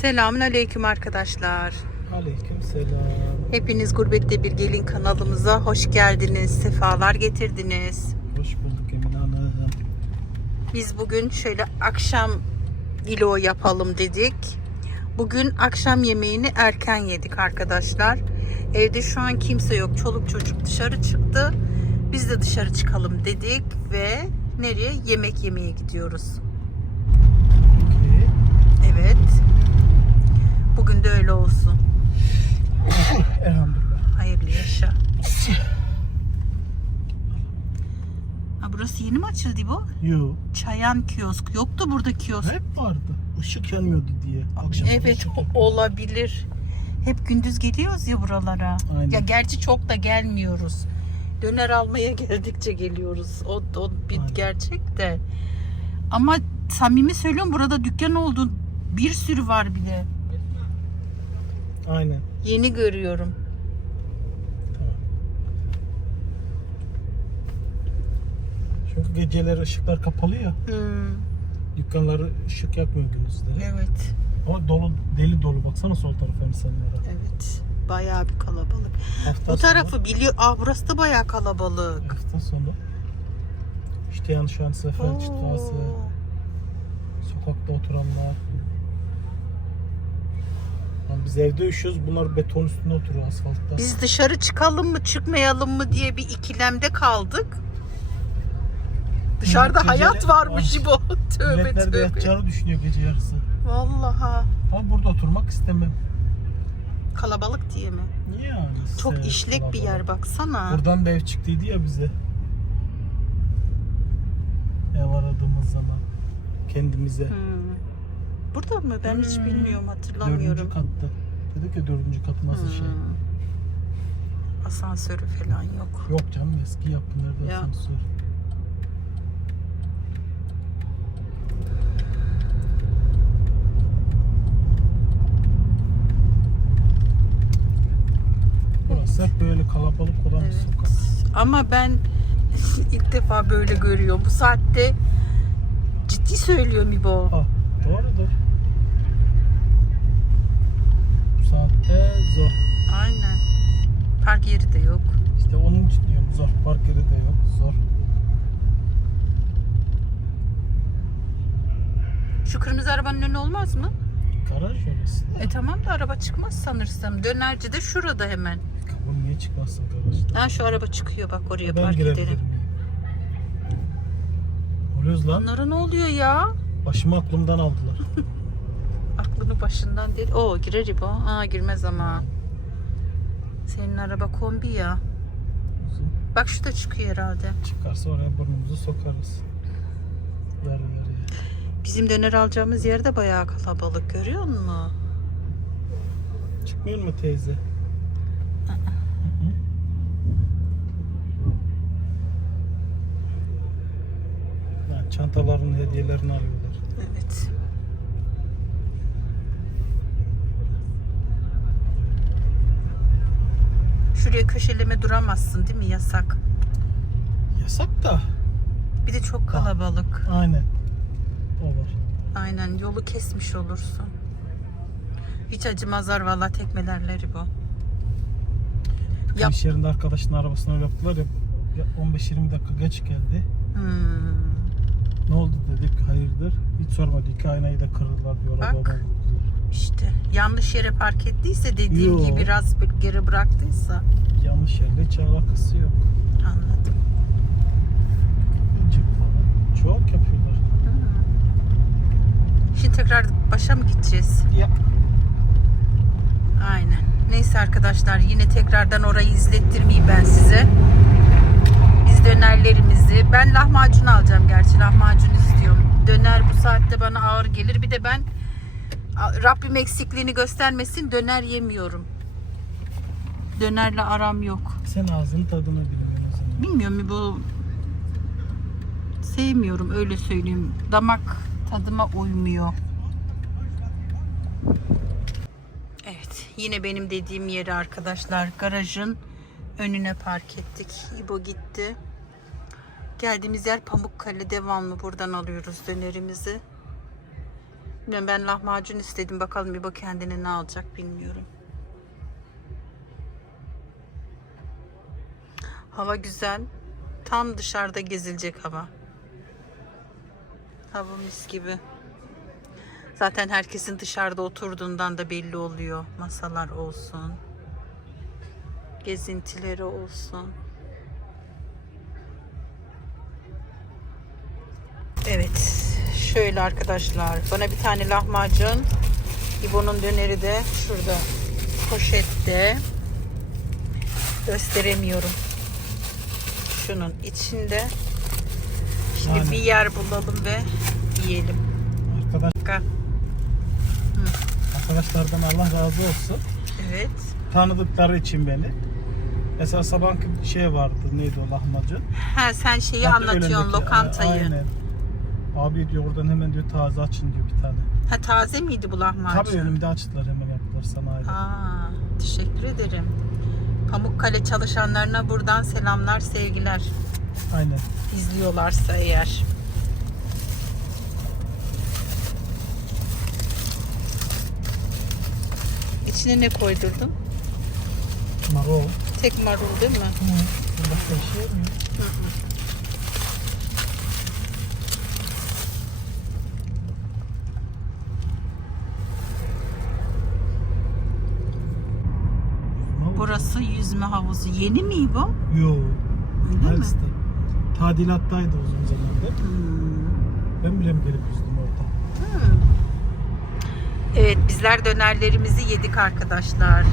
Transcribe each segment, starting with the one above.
Selamun aleyküm arkadaşlar. Aleyküm selam. Hepiniz Gurbette Bir Gelin kanalımıza hoş geldiniz. Sefalar getirdiniz. Hoş bulduk Emine Hanım. Biz bugün şöyle akşam ilo yapalım dedik. Bugün akşam yemeğini erken yedik arkadaşlar. Evde şu an kimse yok. Çoluk çocuk dışarı çıktı. Biz de dışarı çıkalım dedik ve nereye? Yemek yemeye gidiyoruz. Okey. Evet. Bugün de öyle olsun. Elhamdülillah. Hayırlı yaşa. Ha, burası yeni mi açıldı bu? Yo. Çayan kiosk. Yoktu burada kiosk. Hep vardı. Işık yanmıyordu diye. Akşam Evet ışık olabilir. Hep gündüz geliyoruz ya buralara. Aynen. Ya gerçi çok da gelmiyoruz. Döner almaya geldikçe geliyoruz. O, o bir Aynen. gerçek de. Ama samimi söylüyorum burada dükkan oldu. Bir sürü var bile. Aynen. Yeni görüyorum. Tamam. Çünkü geceleri ışıklar kapalı ya. Hmm, Dükkanları ışık yakmıyor gündüzleri. evet. Ama dolu, deli dolu. Baksana sol tarafa insanlara. Evet. Bayağı bir kalabalık. Hafta Bu tarafı biliyor. Aa burası da bayağı kalabalık. Hafta sonu. İşte yan şu an Straße. Oo. Sokakta oturanlar. Lan biz evde üşüyoruz. Bunlar beton üstünde oturuyor asfaltta. Biz dışarı çıkalım mı çıkmayalım mı diye bir ikilemde kaldık. Dışarıda Geceleri- hayat varmış bu. tövbe Millet nerede tövbe. yatacağını düşünüyor gece yarısı. Vallahi Ama burada oturmak istemem. kalabalık diye mi? Niye yani? Çok Sev- işlek bir kalabalık. yer baksana. Buradan da ev çıktıydı ya bize. Ev aradığımız zaman. Kendimize. Hmm. Burada mı? Ben hiç Hmm. bilmiyorum Dördüncü hatırlamıyorum. katta. Dedik ya dördüncü katı nasıl şey. Hmm. Asansörü falan yok. Yok canım eski yapı nerede Ya. asansör. Burası hep böyle kalabalık olan bir sokak. Ama ben ilk defa böyle görüyorum. Bu saatte ciddi söylüyorum İbo. Ah, doğrudur. Bu saatte zor. Aynen. Park yeri de yok. İşte onun için diyorum zor. Park yeri de yok. Zor. Şu kırmızı arabanın önü olmaz mı? Garaj orası. E tamam da araba çıkmaz sanırsam. Dönerci de şurada hemen. Kapı niye çıkmazsın garajda? Ha şu araba çıkıyor bak oraya Ben park girebilir edelim. Oluyoruz lan. Bunlara ne oluyor ya? Başımı aklımdan aldılar. Aklını başından değil. Oo girer İbo. Aa girmez ama. Senin araba kombi ya. Bak şu da çıkıyor herhalde. Çıkarsa oraya burnumuzu sokarız. Yarı yarıya. Bizim döner alacağımız yerde bayağı kalabalık görüyor musun? Çıkmıyor mu teyze? Yani çantaların hediyelerini alıyorlar. Evet. Şuraya köşeleme duramazsın değil mi? Yasak. Yasak da. Bir de çok kalabalık. Aynen. O var. Aynen yolu kesmiş olursun. Hiç acımazlar valla tekmelerleri bu. Yap. İş yerinde arkadaşın arabasına öyle yaptılar ya. ya 15-20 dakika geç geldi. Hmm. Ne oldu dedik hayırdır. Hiç sormadı. İki aynayı da kırdılar diyor. Bak. Arabadan. İşte yanlış yere park ettiyse dediğim Yo. gibi biraz bir geri bıraktıysa Yanlış yerde hiç alakası yok. anladım. Falan. Çok yapıyorlar. Hmm. Şimdi tekrar başa mı gideceğiz? Ya. Aynen. Neyse arkadaşlar yine tekrardan orayı izlettirmeyeyim ben size. Biz dönerlerimizi ben lahmacun alacağım gerçi lahmacun istiyorum. Döner bu saatte bana ağır gelir. Bir de ben Rabbim eksikliğini göstermesin döner yemiyorum. Dönerle aram yok. Sen ağzının tadını bilmiyorsun. Bilmiyorum bu sevmiyorum öyle söyleyeyim. Damak tadıma uymuyor. Evet yine benim dediğim yeri arkadaşlar garajın önüne park ettik. İbo gitti. Geldiğimiz yer Pamukkale devamlı buradan alıyoruz dönerimizi. Bilmiyorum, ben lahmacun istedim. Bakalım bir bak kendine ne alacak bilmiyorum. Hava güzel. Tam dışarıda gezilecek hava. Hava mis gibi. Zaten herkesin dışarıda oturduğundan da belli oluyor. Masalar olsun. Gezintileri olsun. Evet. Şöyle arkadaşlar. Bana bir tane lahmacun. İbo'nun döneri de şurada poşette. Gösteremiyorum. Şunun içinde. Şimdi Yani. bir yer bulalım ve yiyelim. Arkadaş, arkadaşlardan Allah razı olsun. Evet. Tanıdıkları için beni. Mesela sabahki şey vardı. Neydi o lahmacun? Ha sen şeyi Hatta anlatıyorsun lokantayı. Aynen. Abi diyor oradan hemen diyor taze açın diyor bir tane. Ha taze miydi bu lahmacun? Tabii önümde açtılar hemen yaptılar sanayi. Aa, teşekkür ederim. Pamukkale çalışanlarına buradan selamlar, sevgiler. Aynen. İzliyorlarsa eğer. İçine ne koydurdun? Marul. Tek marul değil mi? Hı. Başka bir şey mi? Marul. Burası yüzme havuzu. Yeni mi bu? Yo. Öyle mi? Paris'te. Tadilattaydı uzun zamandır. Hmm. Ben bile mi gelip yüzdüm orada? Hmm. Evet bizler dönerlerimizi yedik arkadaşlar.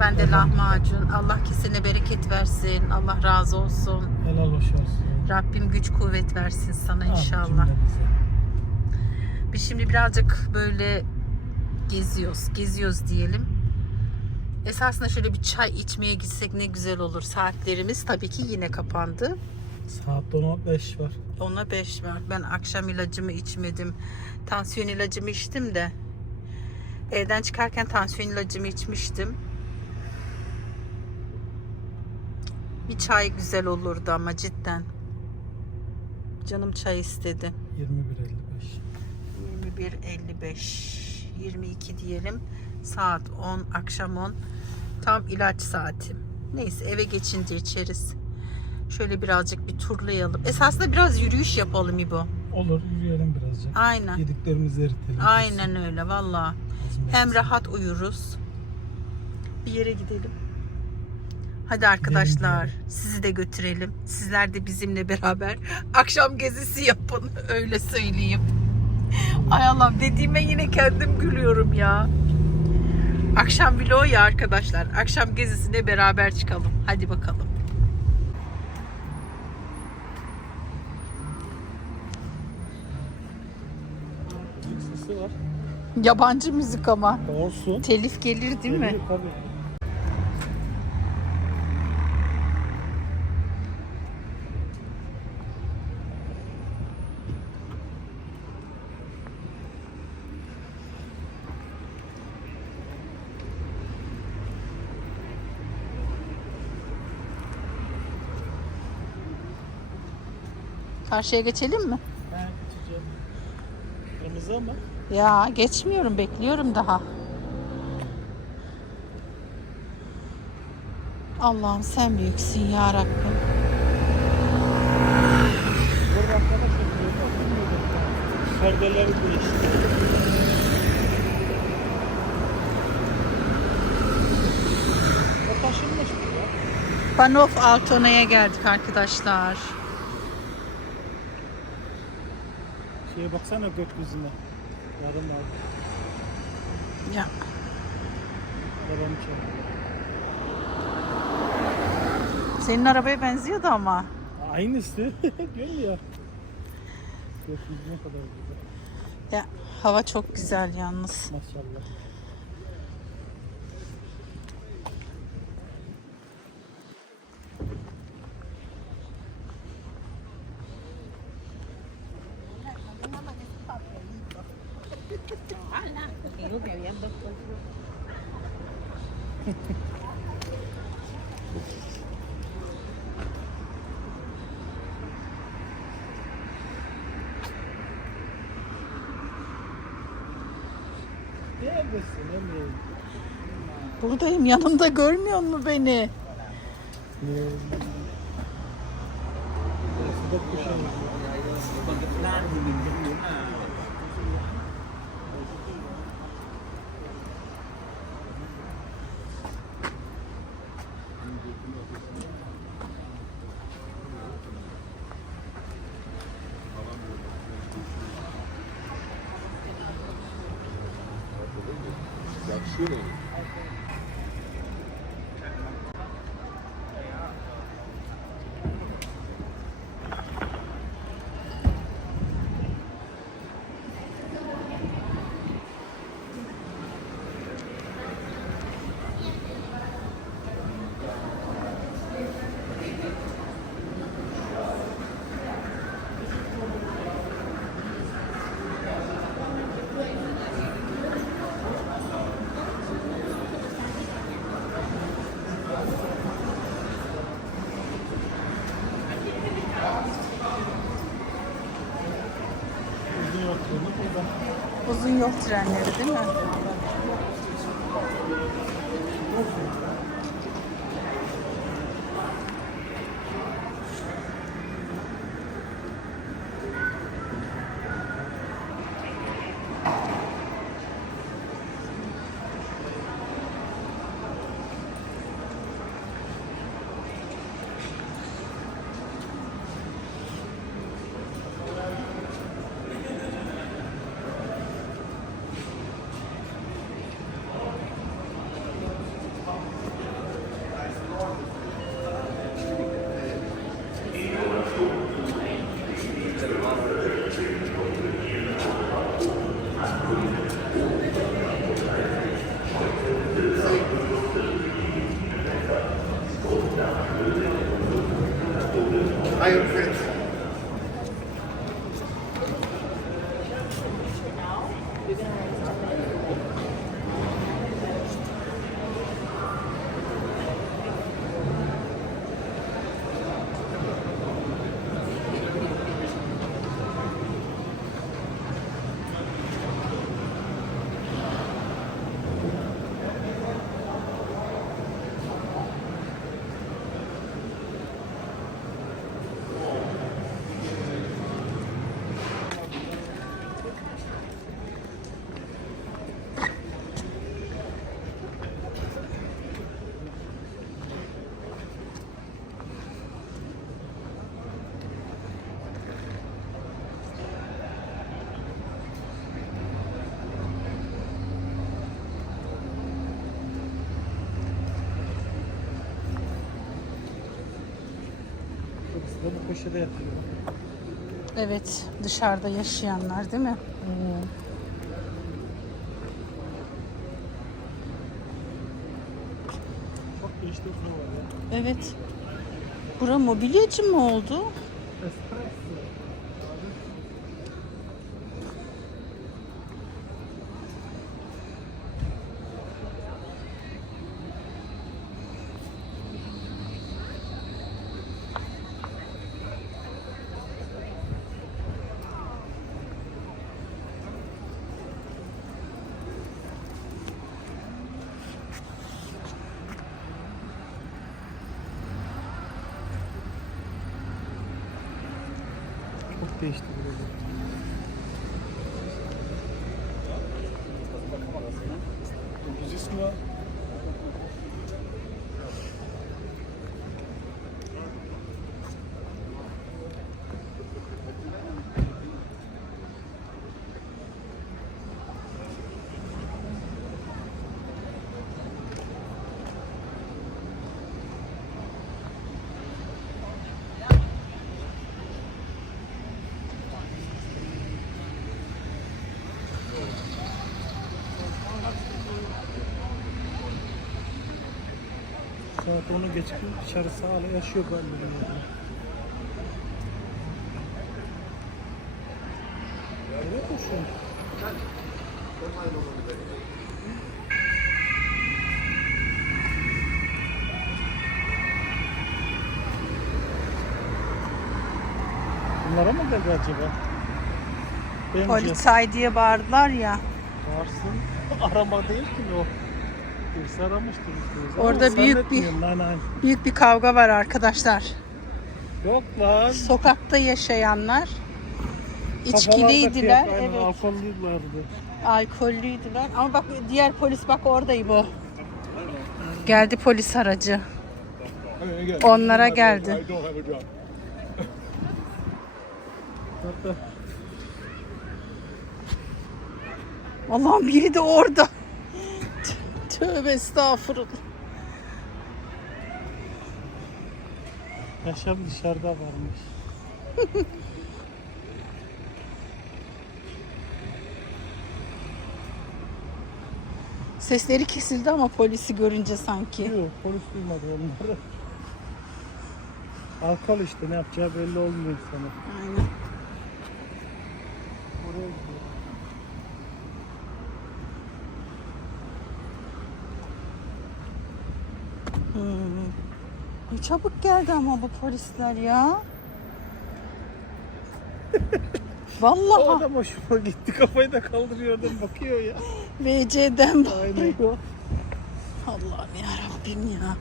Ben de lahmacun. Allah kesene bereket versin. Allah razı olsun. Helal hoş olsun. Rabbim güç kuvvet versin sana Amin inşallah. cümlemize. Biz şimdi birazcık böyle geziyoruz. Geziyoruz diyelim. Esasında şöyle bir çay içmeye gitsek ne güzel olur. Saatlerimiz tabii ki yine kapandı. Saat 10.15 var. Ona 5 var. Ben akşam ilacımı içmedim. Tansiyon ilacımı içtim de. Evden çıkarken tansiyon ilacımı içmiştim. Bir çay güzel olurdu ama cidden. Canım çay istedi. 21.55. 21.55 22 diyelim. Saat 10 akşam 10. Tam ilaç saati. Neyse eve geçince içeriz. Şöyle birazcık bir turlayalım. Esasında biraz yürüyüş yapalım İbo. Olur yürüyelim birazcık. Aynen. Yediklerimizi eritelim. Aynen öyle valla. Hem rahat uyuruz. Bir yere gidelim. Hadi arkadaşlar Gidelim, sizi de götürelim. Sizler de bizimle beraber akşam gezisi yapın. Öyle söyleyeyim. Ay Allah'ım dediğime yine kendim gülüyorum ya. Akşam vlog ya arkadaşlar. Akşam gezisine beraber çıkalım. Hadi bakalım. Müzik sesi var. Yabancı müzik ama. Olsun. Telif gelir değil mi? Tabii. Karşıya geçelim mi? Geçeceğim. Kırmızı ama. Ya geçmiyorum bekliyorum daha. Allah'ım sen büyüksün ya Rabbim. Perdeleri değişti. Panof Altona'ya geldik arkadaşlar. Şeye baksana gökyüzüne. Yarım aldı. Ya Arabanı çekiyor. senin arabaya benziyordu ama. Aynısı. Görmüyor. Gökyüzü ne kadar güzel. Ya hava çok güzel yalnız. Maşallah. Neredesin Emre? Buradayım yanımda görmüyor mu beni? Şurada kuşağımız var. Uzun yok yolu burada. Uzun yol trenleri değil mi? Köşede yatıyor. Evet dışarıda yaşayanlar değil mi? Çok değiştirme var ya. Evet. Bura mobilyacı mı oldu? Espresso. Çok değişti burada. Güzel Saat onu geçti. Dışarısı hala yaşıyor galiba. Nereye koşuyorsun? Bunlara mı geldi acaba? Bence. Polizay diye bağırdılar ya. Varsın. Arama değil ki o. Birisi aramıştır işte. Ama Orada büyük bir- Lan. Büyük bir kavga var arkadaşlar. Yok lan. Sokakta yaşayanlar Kafalarda içkiliydiler. aynen, Evet. Alkollüydülerdi. Alkollüydüler. Ama bak diğer polis bak oradayım o. Geldi polis aracı. Onlara geldi. Allah'ım biri de orada. Tövbe estağfurullah. yaşam dışarıda varmış. Sesleri kesildi ama polisi görünce sanki. Yok polis duymadı onları. Alkol işte ne yapacağı belli olmuyor sana. Aynen. Oraya gidiyor. Hmm. Ne çabuk geldi ama bu polisler ya. O Vallahi adam hoşuma gitti. Kafayı da kaldırıyor adam bakıyor ya. VC'den bakıyor. Allah'ım ya Rabbim ya.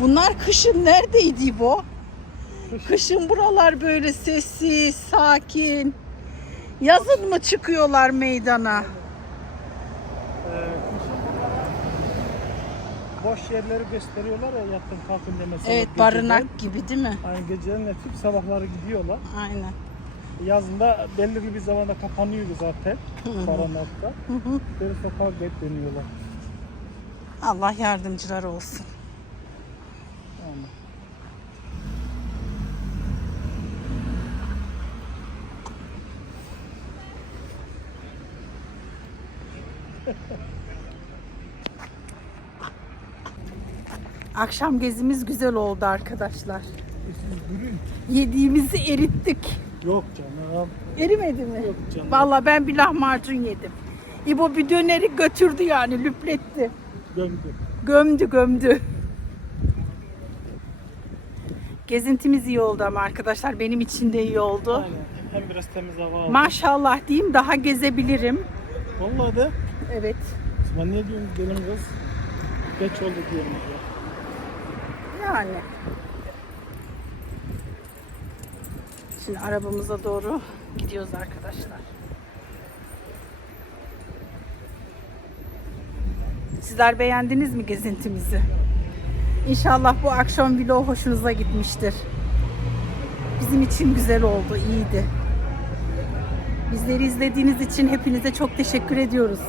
Bunlar kışın neredeydi bu? Kışın buralar böyle sessiz, sakin. Yazın mı çıkıyorlar meydana? Boş yerleri gösteriyorlar ya yattım kalkın demesi. Evet, barınak gibi değil mi? Aynı gecelerin hep sabahları gidiyorlar. Aynen. Yazında belirli bir zamanda kapanıyordu zaten hı. Böyle sokağa gelip dönüyorlar. Allah yardımcılar olsun. Yani. Akşam gezimiz güzel oldu arkadaşlar. Yediğimizi erittik. Yok canım. Erimedi mi? Yok canım. Vallahi ben bir lahmacun yedim. İbo bir döneri götürdü yani lüpletti. Gömdü. Gömdü gömdü. Gezintimiz iyi oldu ama arkadaşlar benim için de iyi oldu. Aynen. Hem biraz temiz hava aldık. Maşallah diyeyim daha gezebilirim. Vallahi de. Evet. Ben ne diyorum benim kız? Geç oldu diyorum ya. Yani. Şimdi arabamıza doğru gidiyoruz arkadaşlar. Sizler beğendiniz mi gezintimizi? İnşallah bu akşam vlog hoşunuza gitmiştir. Bizim için güzel oldu, iyiydi. Bizleri izlediğiniz için hepinize çok teşekkür ediyoruz.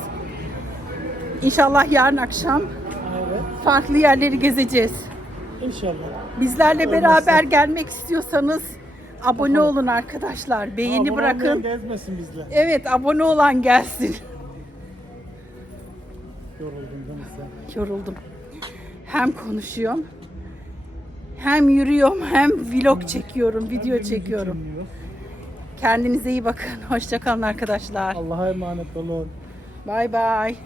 İnşallah yarın akşam farklı yerleri gezeceğiz. İnşallah. Bizlerle beraber gelmek istiyorsanız abone olun arkadaşlar. Beğeni Abone bırakın. Gezmesin bizle. Evet abone olan gelsin. Yoruldum değil mi sen? Yoruldum. Hem konuşuyorum. Hem yürüyorum hem vlog çekiyorum, video çekiyorum. dinliyoruz. Kendinize iyi bakın. Hoşçakalın arkadaşlar. Allah'a emanet olun. Bay bay.